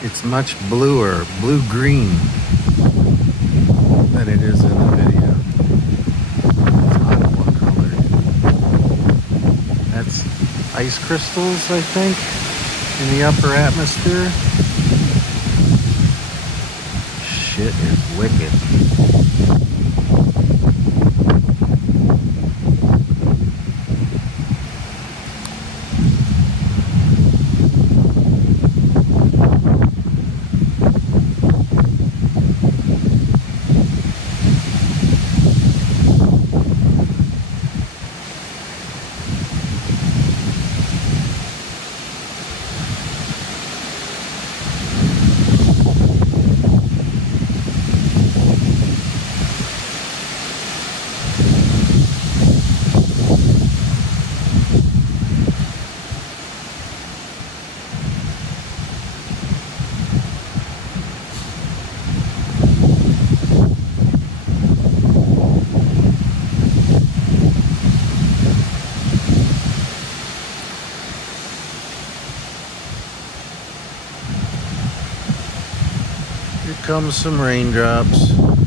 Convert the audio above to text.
It's much bluer, blue-green than it is in the video. It's aqua colored. That's ice crystals, I think, in the upper atmosphere. Shit is wicked. Here comes some raindrops.